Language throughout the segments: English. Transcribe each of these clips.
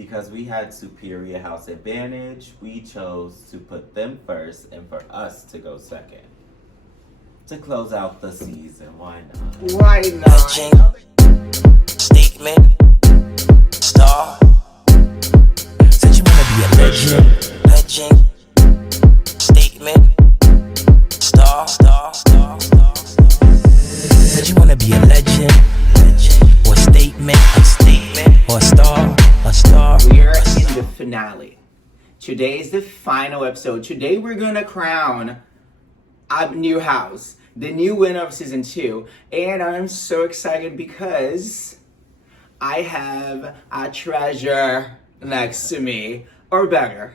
Because we had superior house advantage, we chose to put them first and for us to go second. To close out the season, why not? Why not? Statement, star. Said you wanna be a legend, statement, star. Said you wanna be a legend, or statement, or a star. We are in the finale. Today is the final episode. Today we're gonna crown a new house, the new winner of season 2. And I'm so excited because I have a treasure next to me, or better,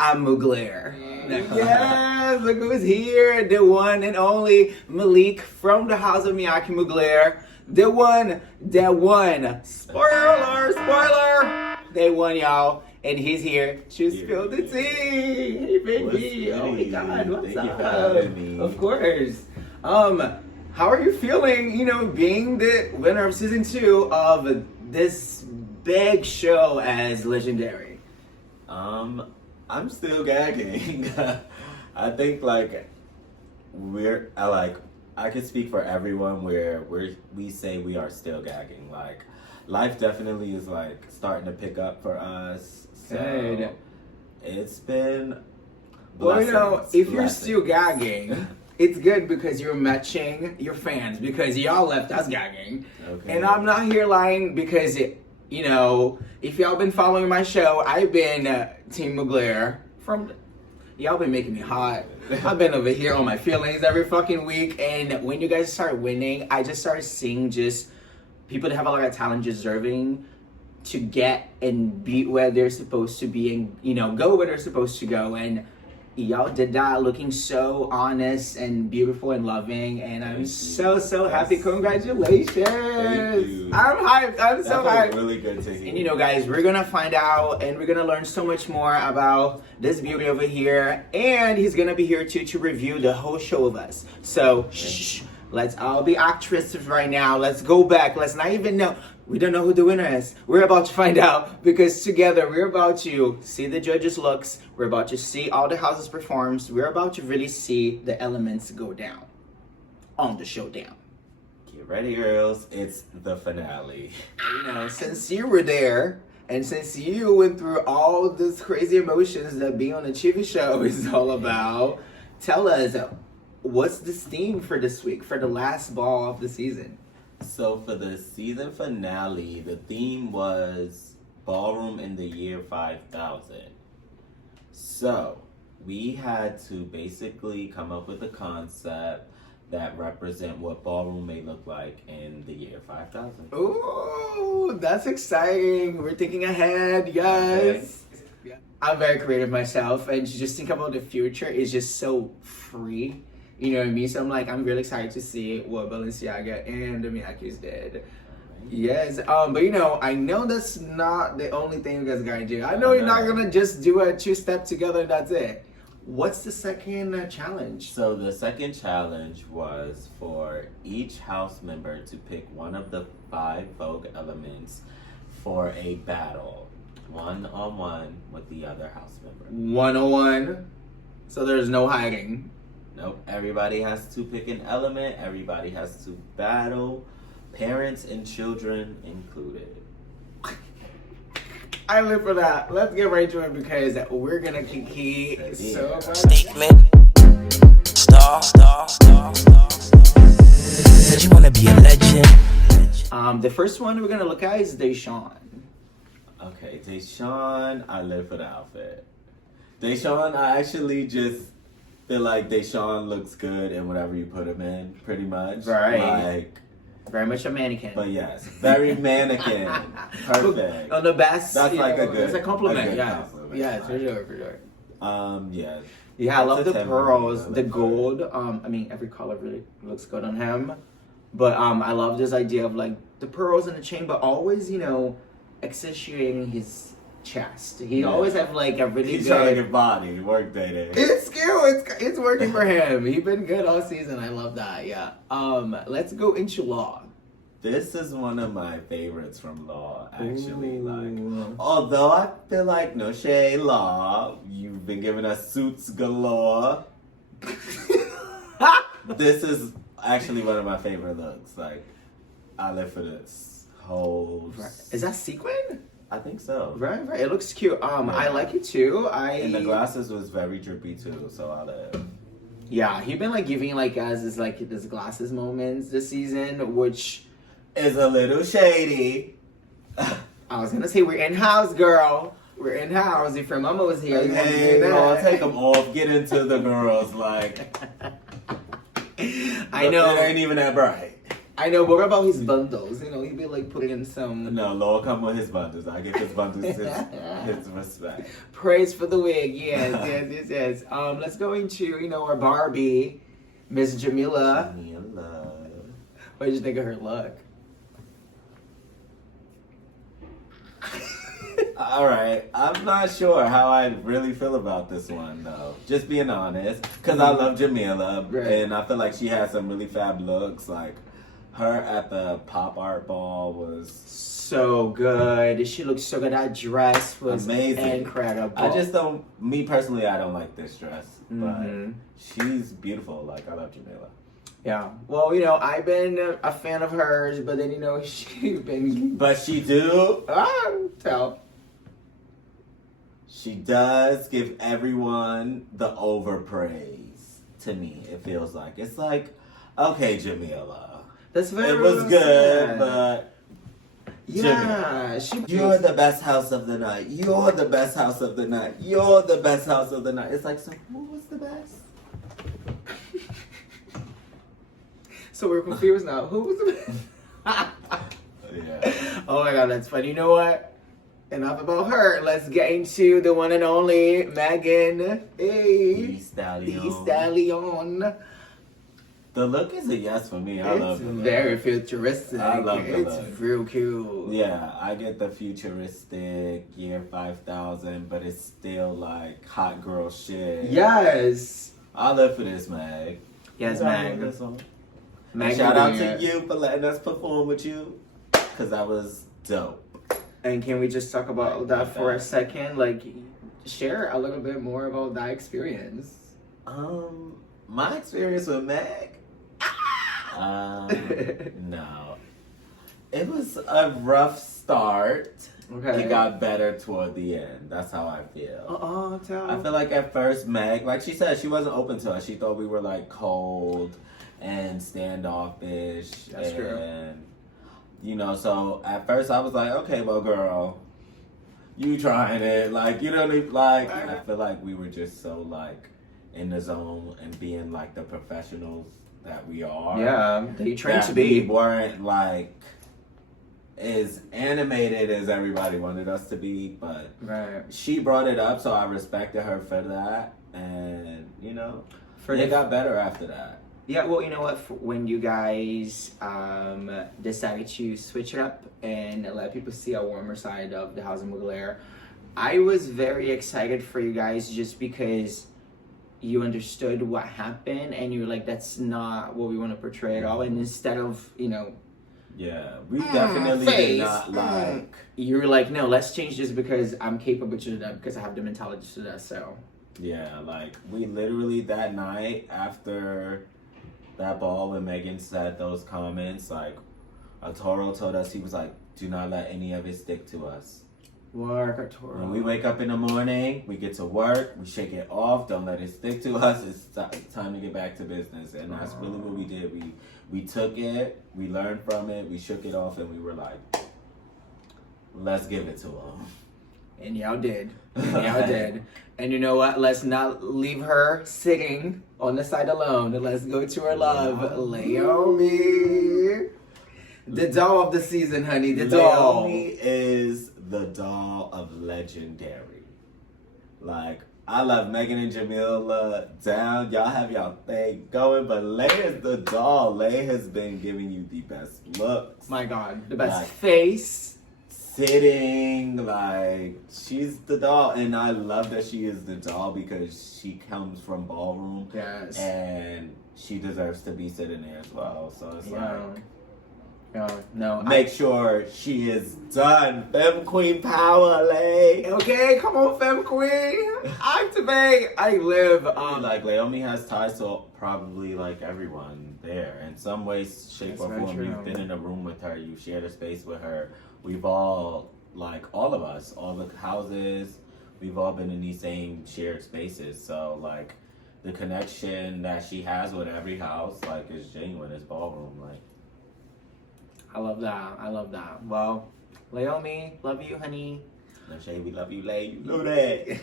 a Mugler. Yes, look who's here, the one and only Malik from the House of Miyake Mugler. The one that won. Spoiler! They won, y'all. And he's here to spill the tea. Hey, baby. Oh my God, what's Thank up? you for having me. Of course. How are you feeling, being the winner of season 2 of this big show as legendary? I'm still gagging. I think I can speak for everyone where we say we are still gagging. Like, life definitely is starting to pick up for us. So Good. it's been Well, if you're still gagging, it's good because you're matching your fans, because y'all left us gagging. Okay. And I'm not here lying because, if y'all been following my show, I've been Team Mugler y'all been making me hot. I've been over here on my feelings every fucking week, and when you guys start winning, I just started seeing just people that have a lot of talent deserving to get and be where they're supposed to be and, go where they're supposed to go. And y'all did that looking so honest and beautiful and loving, and I'm so happy. Congratulations. Thank you. I'm hyped. I'm so hyped. Really good to hear. And guys, we're gonna find out and we're gonna learn so much more about this beauty over here, and he's gonna be here too to review the whole show of us. So shh, let's all be actresses right now. Let's go back. Let's not even know. We don't know who the winner is. We're about to find out, because together we're about to see the judges' looks. We're about to see all the houses performs. We're about to really see the elements go down on the showdown. Get ready, girls. It's the finale. Since you were there, and since you went through all this crazy emotions that being on a TV show is all about, tell us, what's this theme for this week, for the last ball of the season? So for the season finale, the theme was ballroom in the year 5000. So we had to basically come up with a concept that represent what ballroom may look like in the year 5000. Ooh, that's exciting. We're thinking ahead, yes. Okay. I'm very creative myself, and to just think about the future is just so free. You know what I mean? So I'm really excited to see what Balenciaga and the Miyakes did. Yes, but I know that's not the only thing you guys gotta do. I know you're not gonna just do a 2-step together and that's it. What's the second challenge? So the second challenge was for each house member to pick one of the 5 Vogue elements for a battle, 1-on-1 with the other house member. 101. So there's no hiding. Nope. Everybody has to pick an element. Everybody has to battle. Parents and children included. I live for that. Let's get right to it because we're gonna kiki so much. Statement, star. Said you wanna be a legend. The first one we're gonna look at is Deshawn. Okay, Deshawn, I live for the outfit. Deshawn, I actually just feel like Deshawn looks good in whatever you put him in, pretty much. Right. Very much a mannequin. But yes, very mannequin. Perfect. On the best. That's a good. It's a compliment. Yeah. Yeah, for sure. Yeah. Yeah, I love the 10 pearls, movies, the gold. Every color really looks good on him. But I love this idea of the pearls and the chain, but always, accentuating his chest. He always have a really He's good. trying to get body work day. It's skill. It's working for him. He's been good all season. I love that. Yeah. Let's go into law. This is one of my favorites from Law, actually. Ooh. Like, although I feel like no shade, Law, you've been giving us suits galore. This is actually one of my favorite looks. Like, I live for this whole. Is that sequin? I think so. Right. It looks cute. I like it too. And the glasses was very drippy too, so I live. Yeah, he been like giving like us this glasses moments this season, which is a little shady. I was gonna say we're in house, girl. We're in house. If your mama was here, you want to do Hey, that. no, take them off. Get into the girls. Like, I know. It ain't even that bright. I know, but what about his bundles? You know, he'd be like putting in some. No, Lord come with his bundles. I give his bundles his respect. Praise for the wig. Yes. Let's go into, our Barbie, Miss Jamila. What did you think of her look? Alright, I'm not sure how I really feel about this one though. Just being honest. Because I love Jamila. Right. And I feel like she has some really fab looks. Like, her at the pop art ball was so good. She looked so good. That dress was amazing. Incredible. I just don't, me personally, I don't like this dress. Mm-hmm. But she's beautiful. Like, I love Jamila. Yeah. Well, I've been a fan of hers, but then, she's been. But she do. Tell. She does give everyone the overpraise to me, it feels like. It's like, okay, Jamila. That's very It was good, sad. but yeah, you're the best house of the night. You're the best house of the night. You're the best house of the night. It's like, so who was the best? So we're confused now. Who was the best? Yeah. Oh my god, that's funny. You know what? Enough about her. Let's get into the one and only Megan. Hey. The Stallion. The Stallion. The look is a yes for me. I love it. It's very futuristic. I love the It's look. real cool. Yeah, I get the futuristic year 5000, but it's still like hot girl shit. Yes. I live for this, Meg. Yes, You got Meg. this one? Meg, Shout out doing to it. you for letting us perform with you, because that was dope. And can we just talk about that for a second? Like, share a little bit more about that experience. My experience with Meg? No. It was a rough start. Okay. It got better toward the end. That's how I feel. Tell. I feel like at first Meg, like she said, she wasn't open to us. She thought we were like cold and standoffish. That's true. So at first I was like, okay, well, girl, you trying it. Like, you don't need, like, I feel like we were just so like in the zone and being like the professionals that we are. Yeah, they trained to We be. weren't like as animated as everybody wanted us to be, but Right. she brought it up, so I respected her for that, and it got better after that. Yeah, well, you know what? When you guys decided to switch it up and let people see a warmer side of the House of Mugler, I was very excited for you guys just because you understood what happened and you were like, that's not what we want to portray at all. And instead of, Yeah, we definitely did not like. you were like, no, let's change this because I'm capable to do that because I have the mentality to do that. So Yeah, like we literally that night after that ball when Megan said those comments, like Arturo told us, he was like, do not let any of it stick to us. work, Arturo. When we wake up in the morning, we get to work, we shake it off, don't let it stick to us. It's time to get back to business. And that's really what we did. We took it, we learned from it, we shook it off, and we were like, let's give it to them. And y'all did. And you know what? Let's not leave her sitting on the side alone. Let's go to her love, Leomi. The doll of the season, honey. The doll. Leomi is the doll of legendary. Like, I love Megan and Jamila down. Y'all have y'all thing going, but Lay is the doll. Lay has been giving you the best looks. My God. The best Like, face. Sitting, like, she's the doll. And I love that she is the doll because she comes from ballroom. Yes. And she deserves to be sitting there as well. So it's like, No. Make sure she is done. Femme Queen Power, Lay. Okay, come on, Femme Queen. Activate. I live. Like Naomi has ties to probably like everyone there in some way, shape, That's or very form. true. You've been in a room with her. You've shared a space with her. We've all, like all of us, all the houses, we've all been in these same shared spaces. So like the connection that she has with every house, like, is genuine. It's ballroom, like. I love that. Well, Naomi, love you, honey. No shade, we love you, Lay. You know that.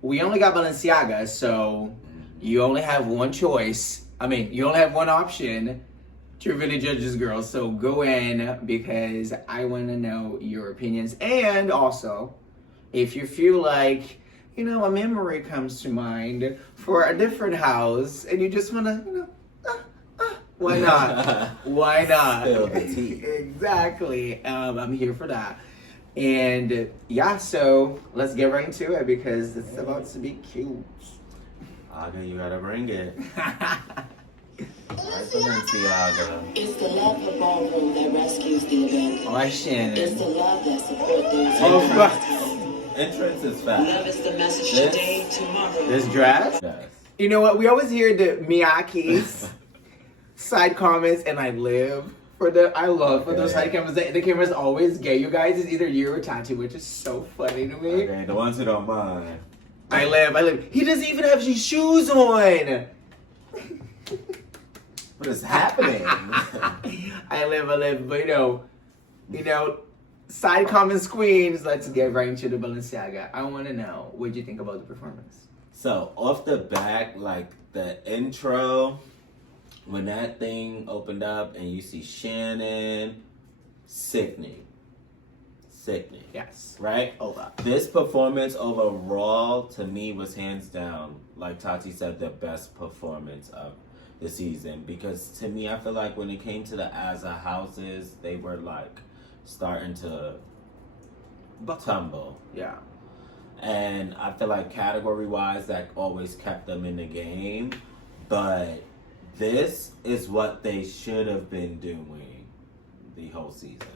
We only got Balenciaga, so you only have one choice. I mean, you only have one option to really judge this girl. So go in, because I want to know your opinions. And also, if you feel like, a memory comes to mind for a different house and you just want to, why not? Why not? Spill the tea. Exactly. I'm here for that. And yeah, so let's get right into it because it's about to be cute. Aga, you gotta bring it. Right, Balenciaga. It's the love of ballroom that rescues the event. Oh, Shannon. It's the love that supports the Oh, event. Entrance is fast. Love is the message This- today, tomorrow. This dress? Yes. You know what? We always hear the Miyake's side comments, and I live for those Okay. side comments. The cameras always get you guys. It's either you or Tati, which is so funny to me. Okay, the ones who don't mind. I live. He doesn't even have his shoes on. What is happening? I live. But side comments queens. Let's get right into the Balenciaga. I want to know, what did you think about the performance? So, off the back, like the intro, when that thing opened up and you see Shannon, sickening. Yes. Right? Over. This performance overall, to me, was hands down, like Tati said, the best performance of the season. Because to me, I feel like when it came to the Azza houses, they were like starting to tumble. Yeah. And I feel like category-wise, that always kept them in the game. But this is what they should have been doing the whole season.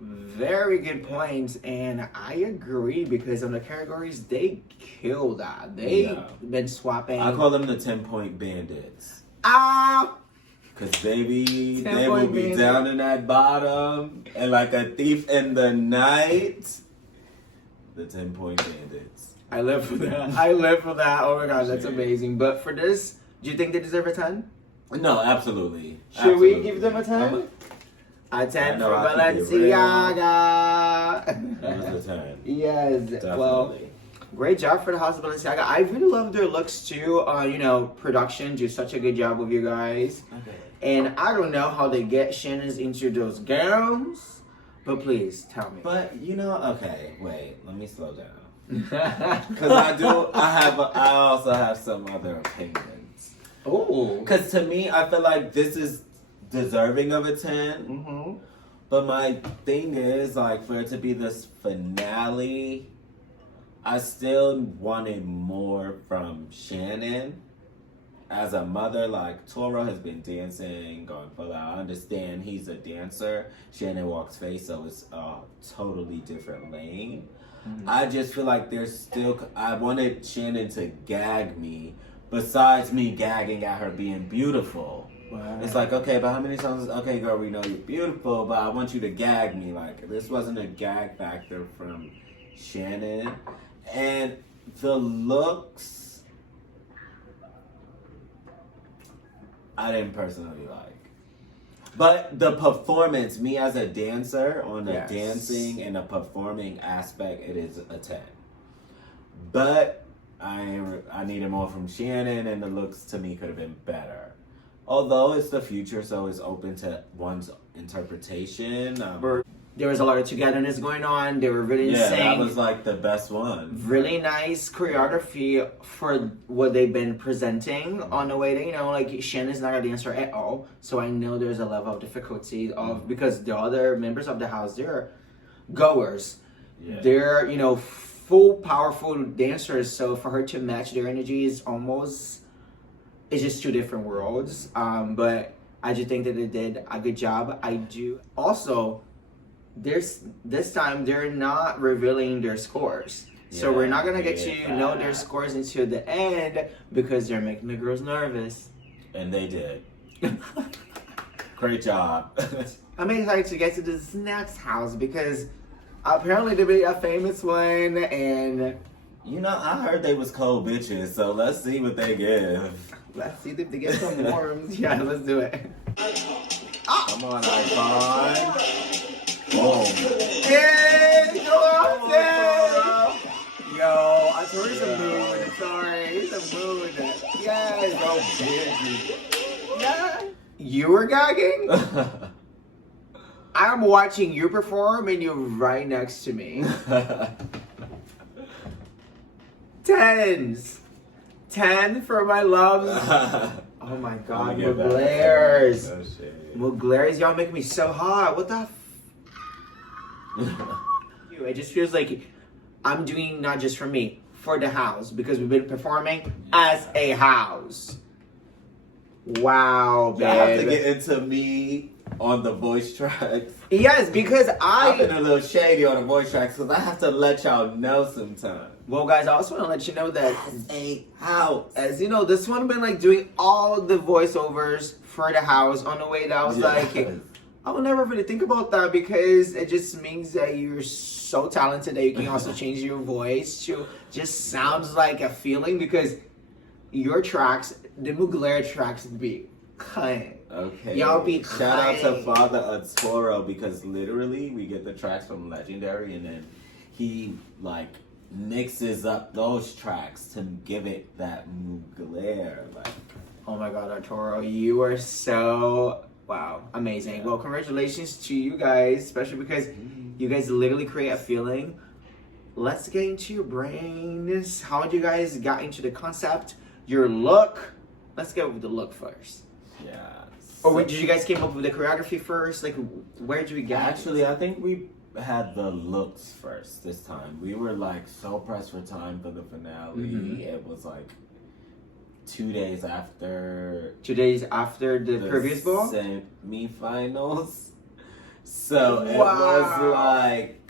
Very good points, and I agree because on the categories they killed that. They've been swapping. I call them the 10-point bandits. Ah, Cause baby, 10 they will point be bandit. down in that bottom and like a thief in the night. The 10-point bandits. I live for that. Oh my gosh, that's amazing. But for this, do you think they deserve a 10? No, absolutely. Should we Absolutely. give them a 10? A 10 I for know I can be Balenciaga. It was a 10. Yes. Definitely. Well, great job for the House of Balenciaga. I really love their looks too. Production do such a good job with you guys. Okay. And I don't know how they get Shannon's into those gowns, but please tell me. But okay, wait, let me slow down. Cause I also have some other opinions. Oh. Cause to me, I feel like this is deserving of a 10. Mm-hmm. But my thing is, like, for it to be this finale, I still wanted more from Shannon. As a mother, like, Toro has been dancing, going full out. I understand he's a dancer. Shannon walks face, so it's a totally different lane. Mm-hmm. I just feel like I wanted Shannon to gag me, besides me gagging at her being beautiful. Wow. It's like, okay, but how many times? Okay, girl, we know you're beautiful, but I want you to gag me. Like, this wasn't a gag factor from Shannon. And the looks, I didn't personally like. But the performance, me as a dancer, on the Yes. dancing and the performing aspect, it is a 10. But I needed more from Shannon, and the looks to me could have been better. Although it's the future, so it's open to one's interpretation. There was a lot of togetherness going on. They were really Yeah, insane. that was like the best one. Really nice choreography for what they've been presenting on the way that, like Shannon's not a dancer at all. So I know there's a level of difficulty because the other members of the house, they're goers. Yeah. They're, full powerful dancers. So for her to match their energy is almost, it's just two different worlds. But I just think that they did a good job. I do. Also, this time they're not revealing their scores. So we're not gonna get to know their scores until the end because they're making the girls nervous. And they did. Great job. I'm excited to get to this next house because apparently they'll be a famous one, and You know, I heard they was cold bitches, so let's see what they give. let's see if they get some worms. Yeah, let's do it. Come on, Icon. Boom. Hey, go on, Dad. Yo, I told he's a mood. Sorry, he's a mood. Yes. So busy. Yeah. You were gagging? I'm watching you perform and you're right next to me. Tens. 10 for my loves. Oh my god, Muglers. No shade. Muglers, y'all make me so hot. What the It just feels like I'm doing not just for me, for the house, because we've been performing as a house. Wow, You have to babe. get into me on the voice tracks. Yes, because I've been a little shady on the voice tracks because I have to let y'all know sometimes. Well, guys, I also want to let you know that, As a house. as you know, this one been like doing all the voiceovers for the house on the way that I was like, I would never really think about that because it just means that you're so talented that you can also change your voice to just sounds like a feeling because your tracks, the Mugler tracks be kind. Okay. Y'all be Shout out to kind. Father Arturo because literally we get the tracks from Legendary and then he like mixes up those tracks to give it that Mugler. Like, Oh my god, Arturo, you are so wow, amazing. Well, congratulations to you guys, especially because you guys literally create a feeling. Let's get into your brains. How did you guys got into the concept? Your look. Let's go with the look first. yeah. Or did you guys came up with the choreography first? Like, where did we get? Actually, I think we had the looks first this time. We were like so pressed for time for the finale. Mhm. It was like 2 days after 2 days after the previous ball. semi-finals. So it Wow. was like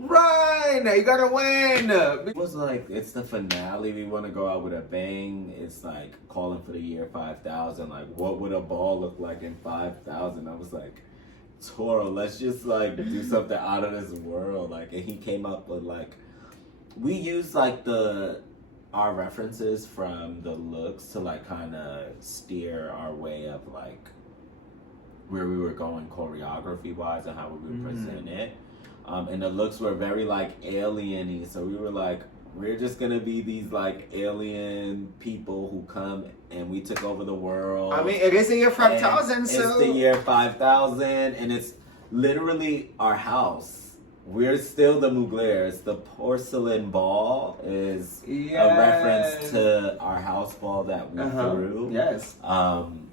Right, now you gotta win. it was like it's the finale. We want to go out with a bang. It's like calling for the year 5000. Like, what would a ball look like in 5000? I was like, Toro, let's just like do something out of this world. Like, and he came up with like, we used like our references from the looks to like kind of steer our way of like where we were going choreography wise and how we would present it. And the looks were very like alien-y, so we were like, we're just gonna be these like alien people who come and we took over the world. I mean, it is the year 5000, And so it's the year 5000, and it's literally our house. We're still the Muglers. The porcelain ball is a reference to our house ball that we threw. Yes.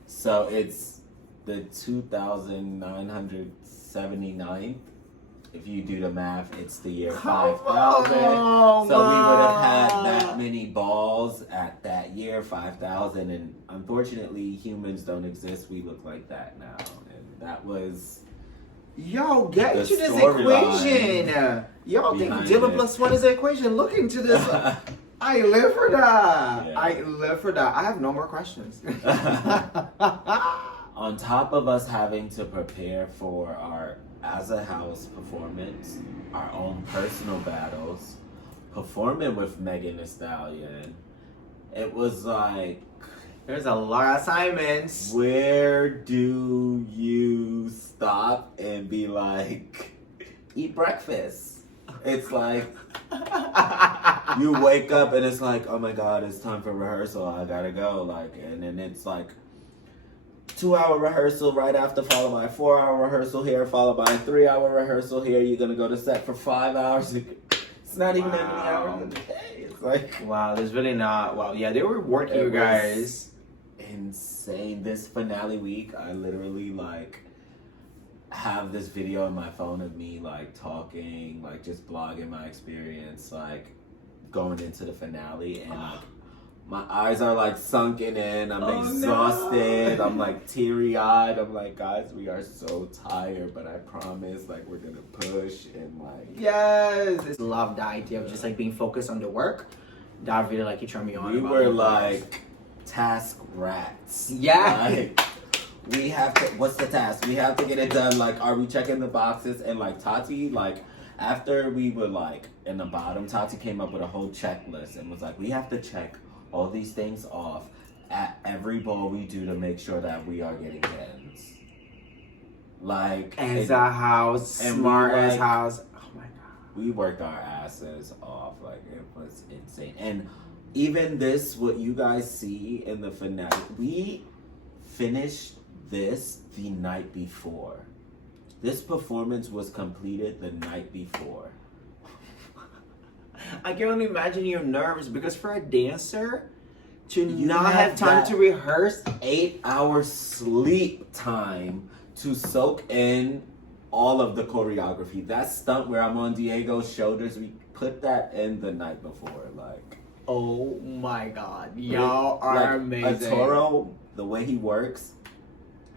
So it's the 2979th. If you do the math, it's the year 5000. on, So we would have had Mom. that many balls at that year 5000, and unfortunately, humans don't exist. We look like that now, and that was. Yo, get The into this storyline equation. Y'all think behind DYLAN+1 is an equation? Look into this. I live for that. Yeah. I live for that. I have no more questions. On top of us having to prepare for our as a house performance, our own personal battles, performing with Megan Thee Stallion, it was like, There's a lot of assignments. where do you stop and be like, eat breakfast? It's like, you wake up and it's like, oh my god, it's time for rehearsal, I gotta go. Like, and then it's like 2-hour rehearsal right after, followed by a 4-hour rehearsal here, followed by a 3-hour rehearsal here. You're gonna go to set for 5 hours. It's not even that many hours in the day. It's like, Wow, there's really not. Wow, yeah, they were working, It you was- guys. insane. This finale week, I literally like have this video on my phone of me like talking, like just blogging my experience, like going into the finale, and like My eyes are like sunken in. I'm Oh, exhausted. no. I'm like teary eyed. I'm like, guys, we are so tired, but I promise, like, we're gonna push and like. Yes, I love the idea of just like being focused on the work. That really like you turned me on. We about were the like task rats. Yeah. Like, we have to. What's the task? We have to get it done. Like, are we checking the boxes? And like Tati, like, after we were like in the bottom, Tati came up with a whole checklist and was like, we have to check all these things off at every ball we do to make sure that we are getting ends. Like, as a house, and we, smart as like, house. Oh my god. we worked our asses off. Like, it was insane. And even this, what you guys see in the finale, we finished this the night before. This performance was completed the night before. I can only imagine your nerves because for a dancer to You not have have time that- to rehearse. 8 hours sleep time to soak in all of the choreography. That stunt where I'm on Diego's shoulders, we put that in the night before. Like, Oh my god, y'all are like, amazing. A Toro, the way he works,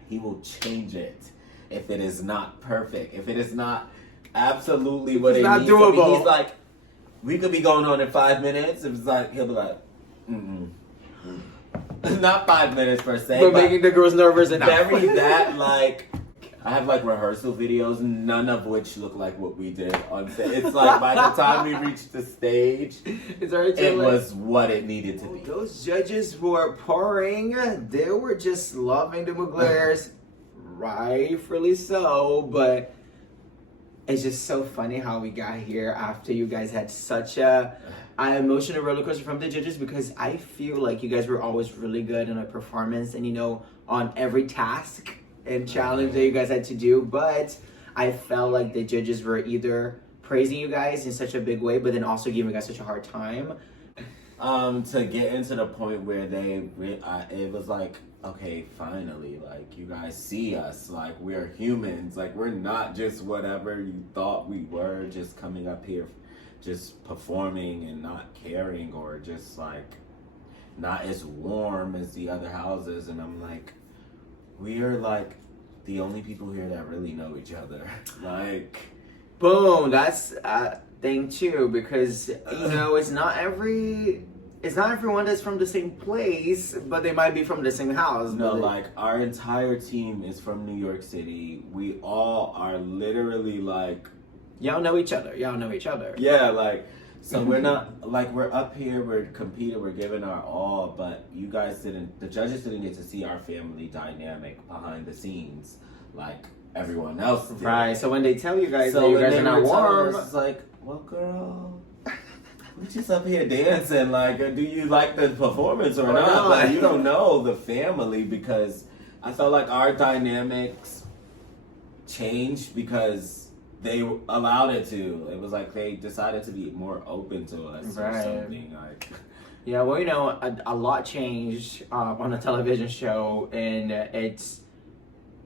he will change it if it is not perfect. If it is not absolutely what It's it not needs to be. doable. He's like, we could be going on in 5 minutes. It's like, he'll be like, not 5 minutes per se, But but making the girls nervous enough. very that, like, I have like rehearsal videos, none of which look like what we did on stage. It's like by the time we reached the stage, It's already too it late. was what it needed to be. Those judges were pouring. They were just loving the Muglers, rightfully so. But it's just so funny how we got here after you guys had such a emotional roller coaster from the judges, because I feel like you guys were always really good in a performance and on every task and challenge that you guys had to do. But I felt like the judges were either praising you guys in such a big way, but then also giving you guys such a hard time. To get into the point where it was like, okay, finally, like, you guys see us, like, we're humans, like, we're not just whatever you thought we were, just coming up here, just performing and not caring, or just like not as warm as the other houses. And I'm like, we are like the only people here that really know each other. Like, Boom, that's a thing too, because it's not everyone that's from the same place, but they might be from the same house. no, but like, our entire team is from New York City. We all are literally like, y'all know each other. yeah, like, so we're not, like, we're up here, we're competing, we're giving our all, but the judges didn't get to see our family dynamic behind the scenes like everyone else did. Right. So when they tell you guys So that you when guys they are not were telling warm, us, it's like, well, girl, we just up here dancing. Like, do you like the performance or not? not? Like, you don't know the family, because I felt like our dynamics changed because they allowed it to. It was like they decided to be more open to us or Right. something. Like, yeah, well, a lot changed on a television show, and it's,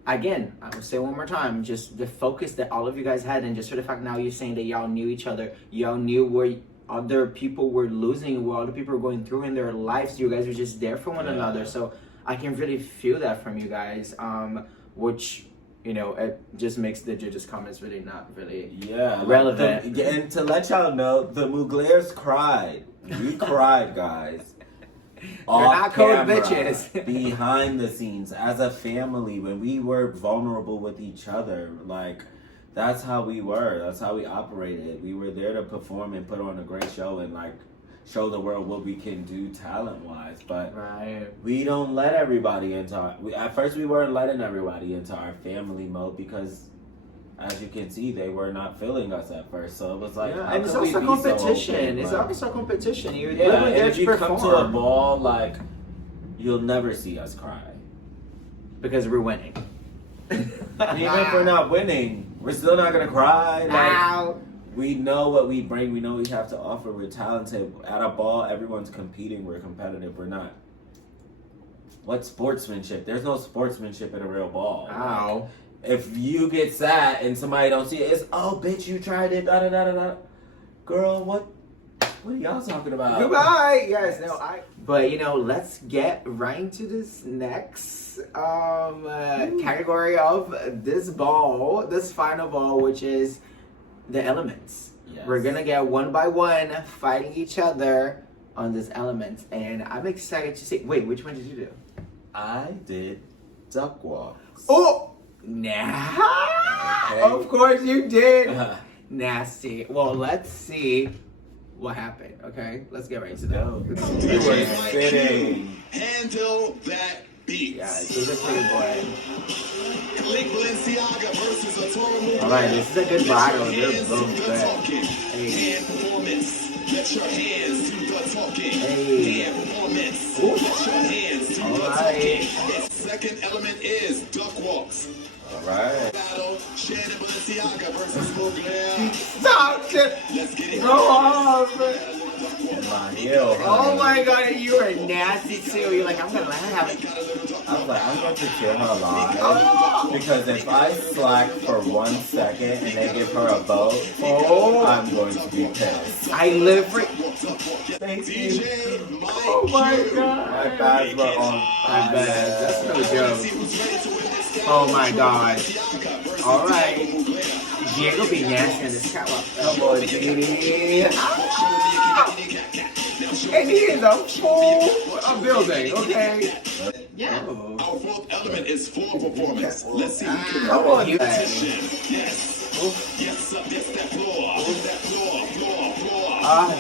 again, I will say one more time, just the focus that all of you guys had, and just for the fact now you're saying that y'all knew each other, y'all knew where other people were losing, what other people were going through in their lives. You guys were just there for one another. So I can really feel that from you guys, which, it just makes the judges' comments really not really relevant. and to let y'all know, the Muglers cried. We cried, guys. You're not cold camera, bitches. behind the scenes, as a family, when we were vulnerable with each other, like, that's how we were. That's how we operated. We were there to perform and put on a great show and, like, show the world what we can do talent-wise. But Right. we don't let everybody into at first we weren't letting everybody into our family mode, because as you can see, they were not feeling us at first. So it was like, Yeah, how and it's could we also be so competition. open? It's Like, also competition. You're yeah, literally and there if to you come to a perform ball, like, you'll never see us cry. because we're winning. Even if we're not winning, we're still not gonna cry. Like, Ow. we know what we bring. We know what we have to offer. We're talented. At a ball, everyone's competing. We're competitive. We're not. What sportsmanship? There's no sportsmanship at a real ball. Ow. Like, if you get sad and somebody don't see it, it's, oh, bitch, you tried it. Da da da da da. Girl, what? What are y'all talking about? Goodbye. Yes, no, But let's get right into this next category of this final ball, which is the elements. Yes. We're gonna get one by one fighting each other on this element, and I'm excited to see. Wait, which one did you do? I did duck walks. Oh, nah. Okay. Of course you did. Nasty. Well, let's see what happened. Okay, let's get right into that. You were sitting. Handle that beat. Yeah, this is a pretty boy. Malik Mugler versus Mugler. All right, this is a good battle. They're both good. Hey. Hand performance. Let your hands do the talking. Hey. Hand performance. Ooh. Let your hands do All the right. talking. Its second element is duck walks. All right. Battle Shannon Balenciaga versus Mugler. Stop it! Let's get it. Go off! In my heel. Oh my god, you are nasty too. You're like, I'm gonna have it. I was like, I'm going to kill her alive. Because if I slack for 1 second and they give her a vote, I'm going to be pissed. I live for. Thank you. Oh my god. My bags were on My bad. That's no joke. Oh my god. Alright. Diego be nasty in this catwalk. Come on, Didi. And he is a full building, okay? Yeah. Oh. Our fourth element is floor performance. Let's see who can Come on, you. Yes. Yes, up, yes, that floor. That floor.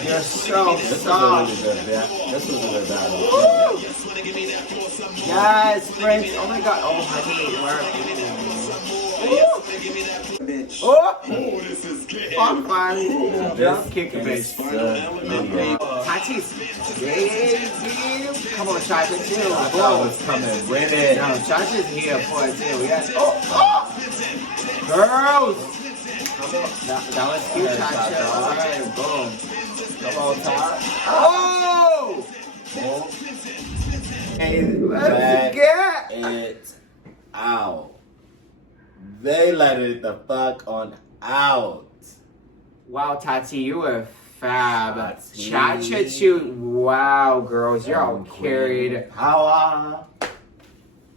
You're so This was a soft. really good This was a good battle. Woo! Yes, wanna give me that floor some more. Yes, Prince. Oh my god. Oh, honey. Oh! Oh, this is good. I'm fine. Just kick a bitch. I Tati's big. Come on, Chacha too. was coming with it. No, Chacha's here for it too. Yes. Oh! Girls! That was cute, Chacha. Alright, boom. Come on, Todd. Oh! Hey, let's get it out. They let it the fuck on out. Wow, Tati, you were fab. Tati. Cha-cha too. Wow, girls, you're all carried. Power.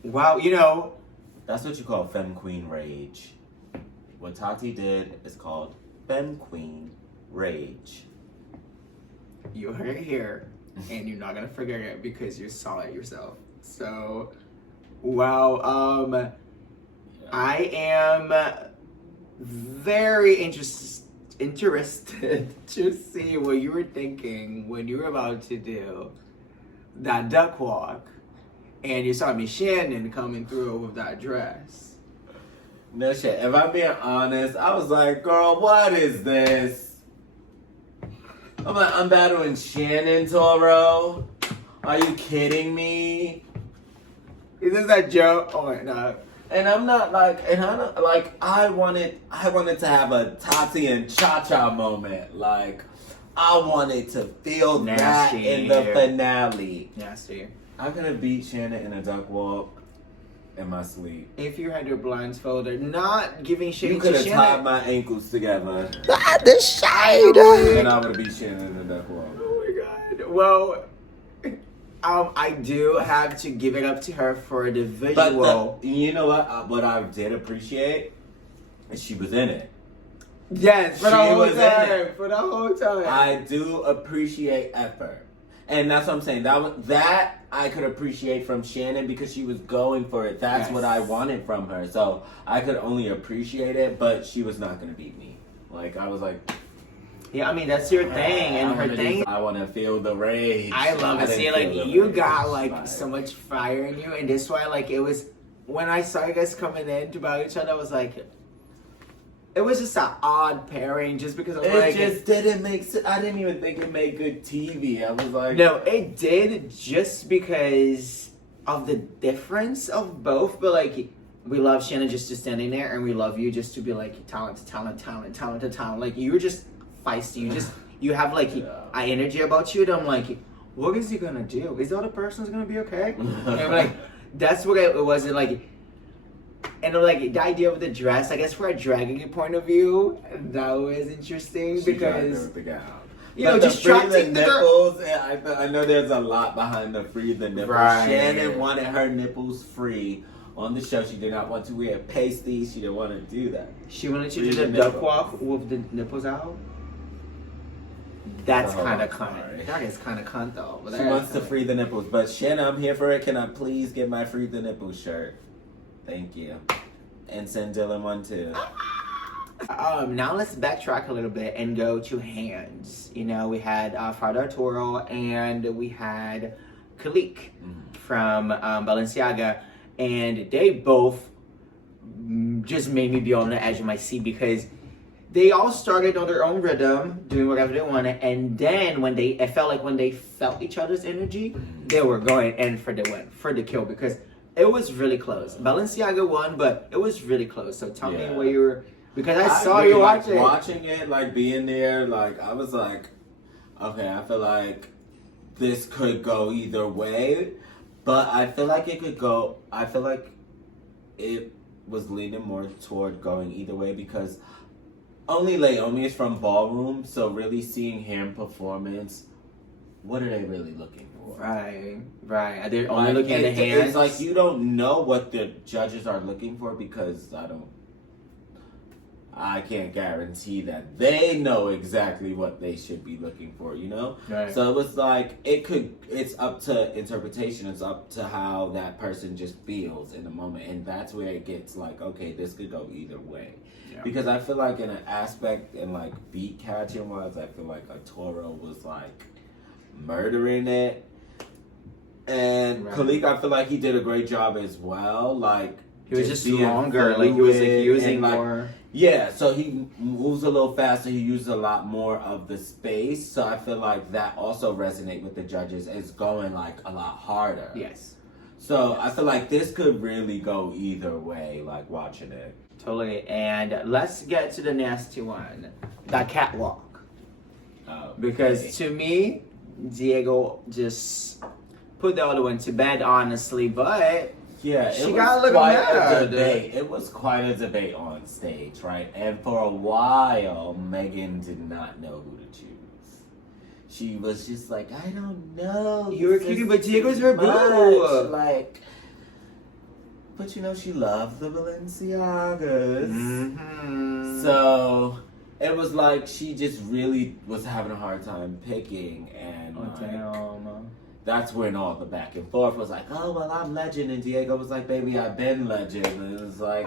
Wow, That's what you call femme queen rage. What Tati did is called femme queen rage. you heard it here, and you're not gonna forget it because you saw it yourself. So, wow, I am very interested to see what you were thinking when you were about to do that duck walk, and you saw Miss Shannon coming through with that dress. No shit. If I'm being honest, I was like, girl, what is this? I'm like, I'm battling Shannon Toro. Are you kidding me? Is this a joke? Oh my god. And I'm not like, and I'm not, like, I wanted to have a Tati and Cha-Cha moment. Like, I wanted to feel Nasty. that in the finale. Nasty. I'm gonna beat Shannon in a duck walk in my sleep. If you had your blindfolded, not giving shade You to could have Shannon. tied my ankles together, The shade. and I would have beat Shannon in a duck walk. Oh my god. Well, I do have to give it up to her for the visual. But you know what I did appreciate is she was in it. Yes, for the She whole was in time. it. For the whole time. I do appreciate effort. And that's what I'm saying. That I could appreciate from Shannon because she was going for it. That's Yes. what I wanted from her. So I could only appreciate it, but she was not going to beat me. Like, I was like, Yeah, I mean that's your thing, and her thing. I want to feel the rage. I love to didn't see like feel the you rage. got like Fire. so much fire in you, and this why like it was when I saw you guys coming in to battle each other. I was like, it was just an odd pairing, just because It like just didn't make sense. I didn't even think it made good TV. I was like, no, it did just because of the difference of both, but like. We love Shannon just to standing there, and we love you just to be like talent. Like you're just feisty. You have like an energy about you that I'm like, what is he gonna do? Is the other person's gonna be okay? And I'm like, that's what it was. And like, like the idea of the dress. I guess from a dragging point of view, that was interesting she dragged her because with the gown. you know, But the distracting free the the girl. nipples, I know there's a lot behind the free the nipples. Right. Shannon wanted her nipples free on the show. She did not want to wear pasties. She didn't want to do that. She wanted to Free do the the duck nipples. walk with the nipples out. That's Oh, kind of sorry. cunt. That is kind of cunt though. But She that wants is to kinda- free the nipples. But Shannon, I'm here for it. Can I please get my free the nipples shirt? Thank you. And send Dylan one too. Now let's backtrack a little bit and go to hands. You know, we had Fardo Arturo and we had Kalik from Balenciaga, and they both just made me be on the edge of my seat because they all started on their own rhythm, doing whatever they wanted, and then it felt like when they felt each other's energy, they were going in for the win, for the kill, because it was really close. Balenciaga won, but it was really close. So tell me Yeah. where you were, because I saw really you like watching. watching it, like being there, like I was like, okay, I feel like this could go either way, but I feel like it could go. I feel like it was leaning more toward going either way because only Laomi is from Ballroom, so really seeing him performance, what are they really looking for? Right. They're only Like, looking at the hands. It's like you don't know what the judges are looking for because I can't guarantee that they know exactly what they should be looking for, you know? Right. So it was like, it's up to interpretation. It's up to how that person just feels in the moment. And that's where it gets like, okay, this could go either way. Yeah. Because I feel like in an aspect, in like beat catching wise, I feel like Toro was like murdering it. And Right. Kalik, I feel like he did a great job as well. Like, he was just being longer, like he was like fluid using and, like, more. Yeah, so he moves a little faster. He uses a lot more of the space. So I feel like that also resonate with the judges as going like a lot harder. Yes. So I feel like this could really go either way, like watching it. Totally. And let's get to the nasty one, the catwalk. Because to me, Diego just put the other one to bed, honestly. But yeah, she it got a was little quite mad. a debate. It was quite a debate on stage, right? And for a while, Megan did not know who to choose. She was just like, I don't know. You were this kidding, is but Diego's too her boo. much." Like, but you know, she loved the Balenciagas. Mm-hmm. So it was like she just really was having a hard time picking, and Oh, like, damn. that's when all the back and forth was like, oh well, I'm legend, and Diego was like, baby, I've been legend, and it was like,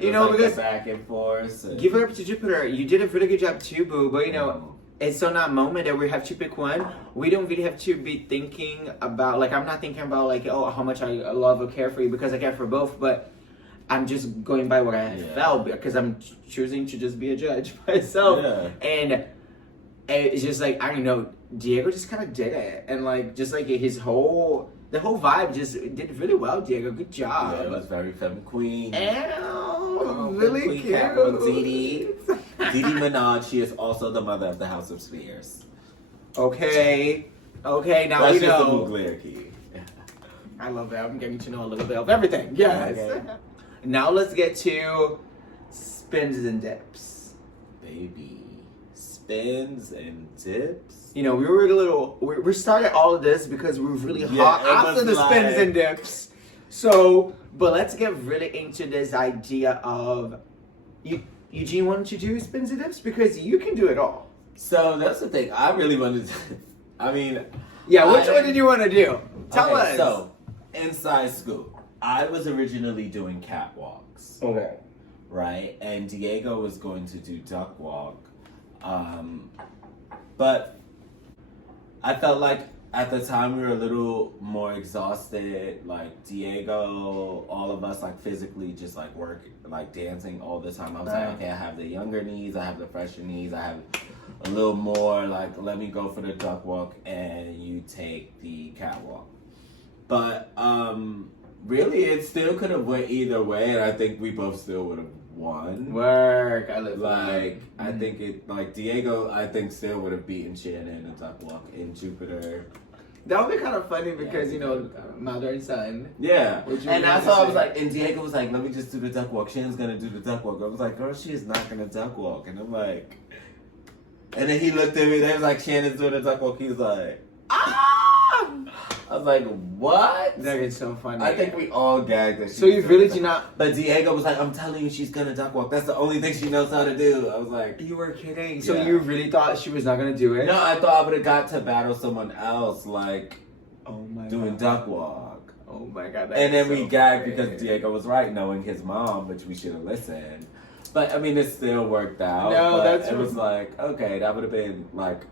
You know, like because the back and forth. And, give it up to Jupiter. You did a really good job too, boo. But you know, it's on that moment that we have to pick one. We don't really have to be thinking about, like, I'm not thinking about like, oh, how much I love or care for you, because I care for both. But I'm just going by what I felt, because I'm choosing to just be a judge myself. Yeah. And it's just like, I don't know, Diego just kind of did it, and like just like the whole vibe just did really well. Diego, good job. yeah, it was very femme queen. Ew, really Queen cute. Catwoman, Didi Minaj. She is also the mother of the House of Spears. Okay, now That's we just the know. Mugler key. I love that. I'm getting to know a little bit of everything. Yes. Okay. Now let's get to spins and dips. Baby. Spins and dips. You know, we were we started all of this because we were really Yeah, hot it after was the spins like- and dips. So, but let's get really into this idea of Eugene wanted to do spins and dips because you can do it all. So that's the thing. I really wanted to. I mean, Yeah, which one did you want to do? Tell okay, us. So, inside scoop. I was originally doing catwalks, Okay. right? And Diego was going to do duck walk. But I felt like at the time we were a little more exhausted. Like Diego, all of us, like physically just like work, like dancing all the time. I was like, okay, I have the younger knees, I have the fresher knees, I have a little more. Like, let me go for the duck walk, and you take the catwalk. But really, it still could have went either way, and I think we both still would have won. Work. I live Like, I think it, like, Diego, I think still would have beaten Shannon in a duck walk in Jupiter. That would be kind of funny because, you know, mother and son. Yeah. Would you And that's really why I was say? like, and Diego was like, let me just do the duck walk. Shannon's gonna do the duck walk. I was like, girl, she is not gonna duck walk. And I'm like, And then he looked at me. They was like, Shannon's doing a duck walk. He was like, ah! I was like, what? That is so funny. I think we all gagged that. So you really do not. But Diego was like, I'm telling you, she's gonna duck walk. That's the only thing she knows how to do. I was like, You were kidding. So Yeah. you really thought she was not gonna do it? no, I thought I would have got to battle someone else, like Oh my doing god. duck walk. Oh my god. that And is then we so gagged funny. because Diego was right, knowing his mom, which we should have listened. But I mean, it still worked out. No, but that's it was like, okay, that would have been like,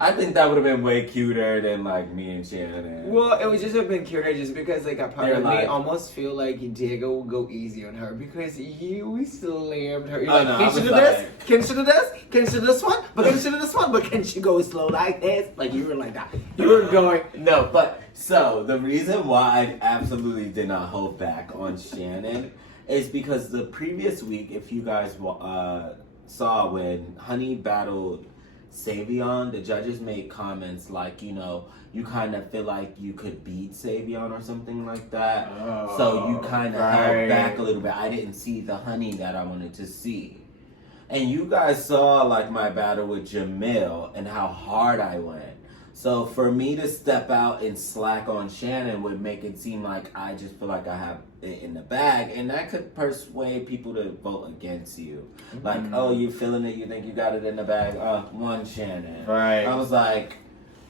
I think that would have been way cuter than like me and Shannon. Well, it would just have been cuter just because like a part They're of me like- almost feel like Diego will go easy on her because you slammed her. You're Oh, like, no, I can she was do this? like- Can she do this? Can she do this one? But can she do this one? But can she go slow like this? Like you were like that. You were going. No, but so the reason why I absolutely did not hold back on Shannon is because the previous week, if you guys saw when Honey battled Savion, the judges made comments like, you know, you kind of feel like you could beat Savion or something like that. So you kind of held back a little bit. I didn't see the Honey that I wanted to see. And you guys saw like my battle with Jamil and how hard I went. So for me to step out and slack on Shannon would make it seem like I just feel like I have it in the bag, and that could persuade people to vote against you. Like, oh, you feeling it? You think you got it in the bag? One Shannon. Right. I was like,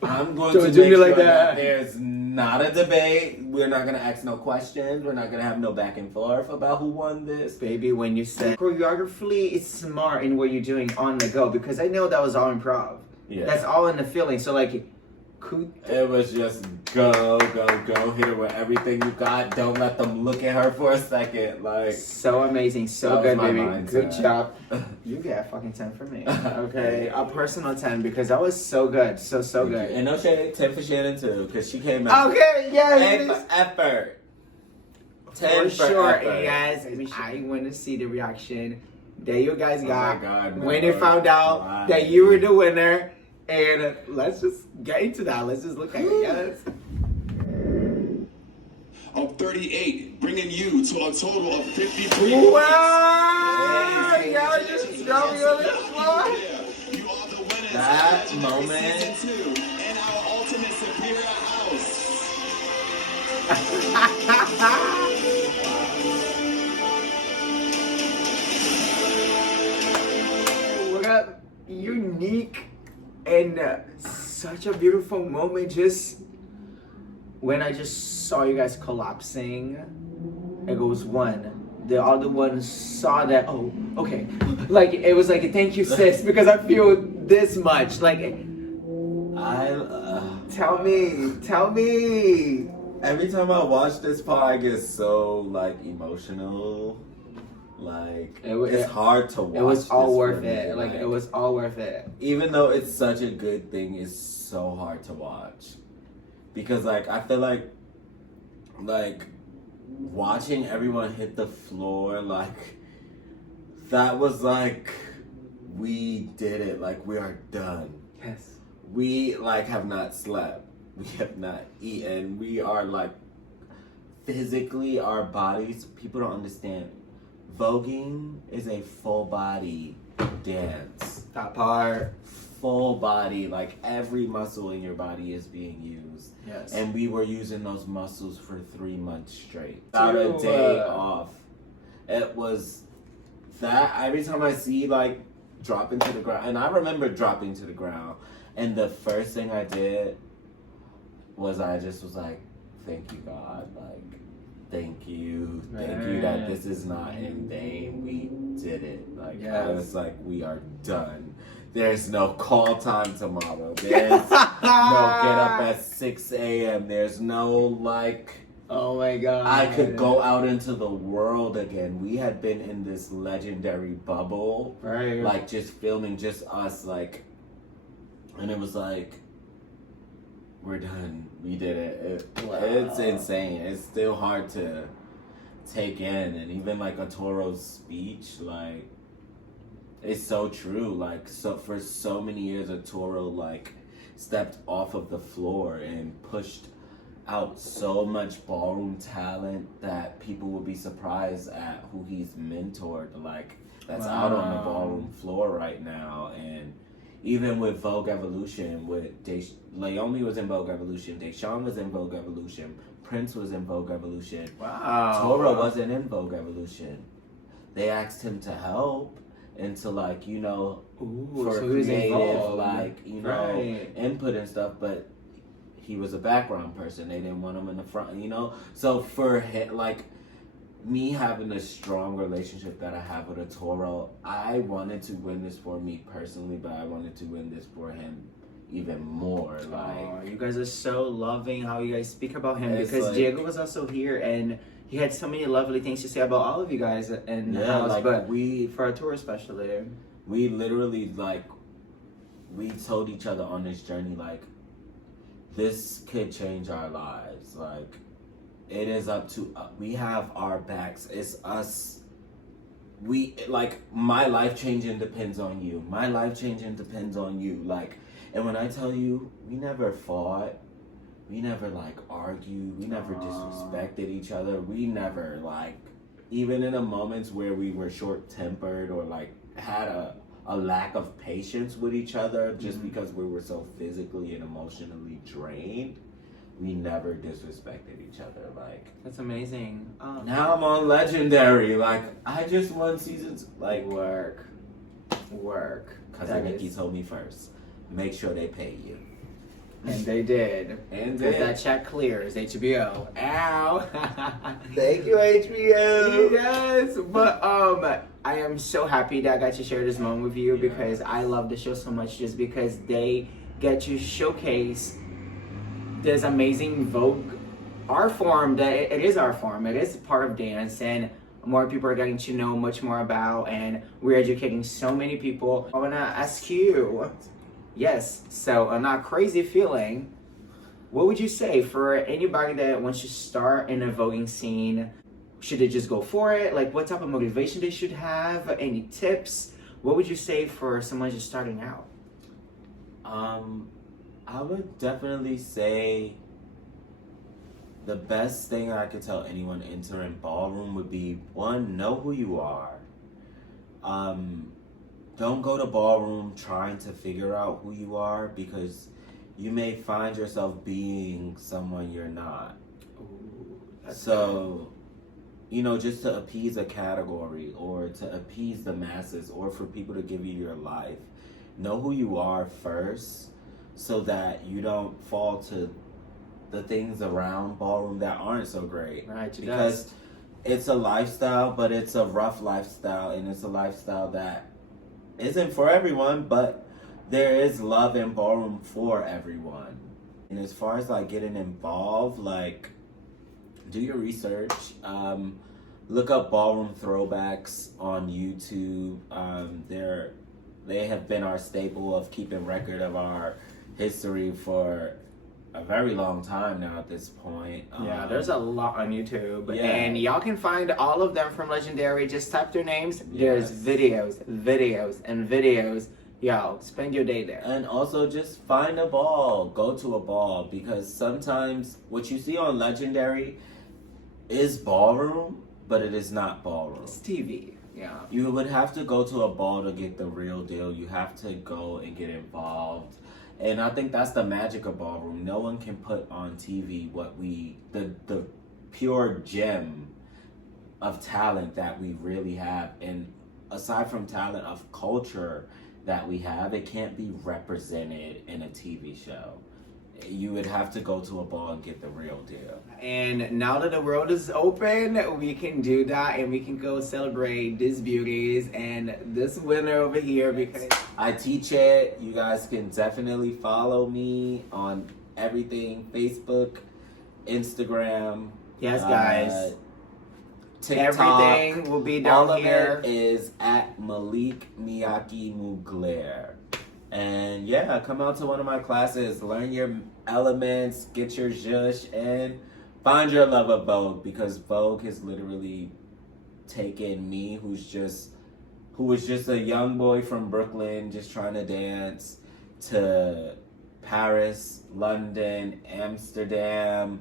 I'm going Don't to do make me like sure that. there's not a debate. We're not gonna ask no questions. We're not gonna have no back and forth about who won this. Baby, when you said choreographically, it's smart in what you're doing on the go because I know that was all improv. Yeah. That's all in the feeling. So like, It was just go, hit her with everything you got. Don't let them look at her for a second. Like, so amazing, so That was good, my baby. mindset. Good job. You get a fucking 10 for me. Okay, a personal 10 because that was so good, so good. and no shade, 10 for Shannon too, because she came out. Okay, yes. 10 for effort. 10 For sure, effort. and guys, I want to see the reaction that you guys Oh got my God, when no. they found out Wow. that you were the winner. And let's just get into that. Let's just look at it. Yes. Of 38, bringing you to a total of 53 Wow! points. Y'all just got me on this floor. You are the winners That of Legendary moment. Season 2 and our ultimate superior house. What a unique and such a beautiful moment. Just when I just saw you guys collapsing, it goes one. The other one saw that. Oh, okay. Like it was like a thank you, sis, because I feel this much. Like, tell me. Every time I watch this part, I get so like emotional. Like it's hard to watch. It was all this worth for me. it. Like it was all worth it. Even though it's such a good thing, it's so hard to watch because like I feel like watching everyone hit the floor, like that was like we did it. Like we are done. Yes. We like have not slept. We have not eaten. We are like physically, our bodies, people don't understand. Voguing is a full body dance. That part. Full body, like every muscle in your body is being used. Yes. And we were using those muscles for 3 months straight. Without a day off. It was that every time I see like dropping to the ground, and I remember dropping to the ground, and the first thing I did was I just was like, thank you, God. Like, thank you that this is not in vain. We did it. Like, I was like, we are done. There's no call time tomorrow. There's no get up at 6 a.m. There's no like, Oh my God. I could go out into the world again. We had been in this legendary bubble, Right. like just filming just us, like, and it was like, we're done. We did it. It's insane. It's still hard to take in, and even like Atoro's speech, like, it's so true. Like, so for so many years, Atoro like stepped off of the floor and pushed out so much ballroom talent that people would be surprised at who he's mentored, like that's out on the ballroom floor right now. And even with Vogue Evolution, Naomi was in Vogue Evolution, Deshaun was in Vogue Evolution, Prince was in Vogue Evolution. Wow. Toro wasn't in Vogue Evolution. They asked him to help and to Ooh, for so he was creative involved. Right. input and stuff, but he was a background person. They didn't want him in the front, So for him, me having a strong relationship that I have with a Toro, I wanted to win this for me personally, but I wanted to win this for him even more. You guys are so loving how you guys speak about him, It's because like- Diego was also here and he had so many lovely things to say about all of you guys in the house. But for our tour especially, we literally we told each other on this journey this could change our lives. It is up to we have our backs. It's us. We my life changing depends on you. My life changing depends on you. And when I tell you, we never fought. We never argued. We never disrespected each other. We never even in the moments where we were short tempered or had a lack of patience with each other just because we were so physically and emotionally drained. We never disrespected each other. that's amazing. Now I'm on Legendary. I just won seasons. Work. Because That Nikki is- told me first. Make sure they pay you. And they did. And Because then that check clears. HBO. Ow. thank you, HBO. Yes, but I am so happy that I got to share this moment with you because I love the show so much, just because they get to showcase this amazing Vogue art form that it is art form. It is part of dance, and more people are getting to know much more about, and we're educating so many people. I wanna ask you, yes, so on that crazy feeling, what would you say for anybody that wants to start in a voguing scene? Should they just go for it? What type of motivation they should have? Any tips? What would you say for someone just starting out? I would definitely say the best thing I could tell anyone entering ballroom would be, one, know who you are. Don't go to ballroom trying to figure out who you are, because you may find yourself being someone you're not. So, just to appease a category or to appease the masses or for people to give you your life, know who you are first so that you don't fall to the things around ballroom that aren't so great. Right, because it's a lifestyle, but it's a rough lifestyle, and it's a lifestyle that isn't for everyone, but there is love in ballroom for everyone. And as far as getting involved, do your research. Look up ballroom throwbacks on YouTube. They have been our staple of keeping record of our history for a very long time now at this point. Yeah, there's a lot on YouTube, Yeah. and y'all can find all of them from Legendary. Just type their names. Yes. There's videos, and videos. Yo, spend your day there. And also just find a ball, go to a ball, because sometimes what you see on Legendary is ballroom, but it is not ballroom. It's TV. Yeah. You would have to go to a ball to get the real deal. You have to go and get involved. And I think that's the magic of ballroom. No one can put on TV the pure gem of talent that we really have. And aside from talent, of culture that we have, it can't be represented in a TV show. You would have to go to a ball and get the real deal. And now that the world is open, we can do that, and we can go celebrate these beauties and this winner over here, because I teach it. You guys can definitely follow me on everything: Facebook, Instagram. yes, guys, TikTok. everything will be All down of here. it is at Malik Miyake Mugler. And yeah, come out to one of my classes, learn your elements, get your zhush, and find your love of Vogue, because Vogue has literally taken me, who was just a young boy from Brooklyn just trying to dance, to Paris, London, Amsterdam,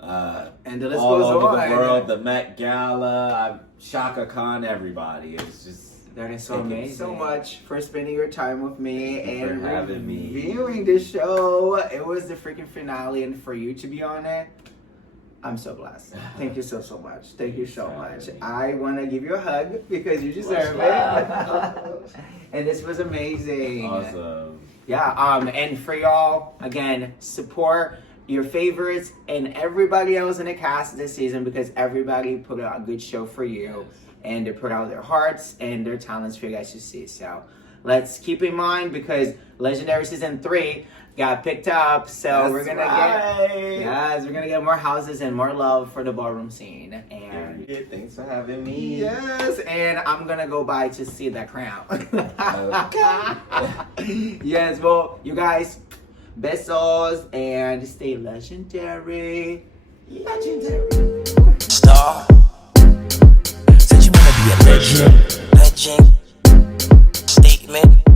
And the list all goes over on. the world, the Met Gala, Shaka Khan, everybody. It's just That is so Thank you amazing. so much for spending your time with me Thank you and for having me. reviewing the show. It was the freaking finale, and for you to be on it, I'm so blessed. Thank you so much. Thank you so much. I want to give you a hug because you deserve it. And this was amazing. Awesome. Yeah. And for y'all, again, support your favorites and everybody else in the cast this season because everybody put out a good show for you. And they put out their hearts and their talents for you guys to see. So let's keep in mind because Legendary Season 3 got picked up. So we're gonna get more houses and more love for the ballroom scene. And Thanks for having me. yes, and I'm gonna go by to see that crown. Yes, well, you guys, besos and stay legendary. Legendary. Star. Said you wanna be a legend. Statement.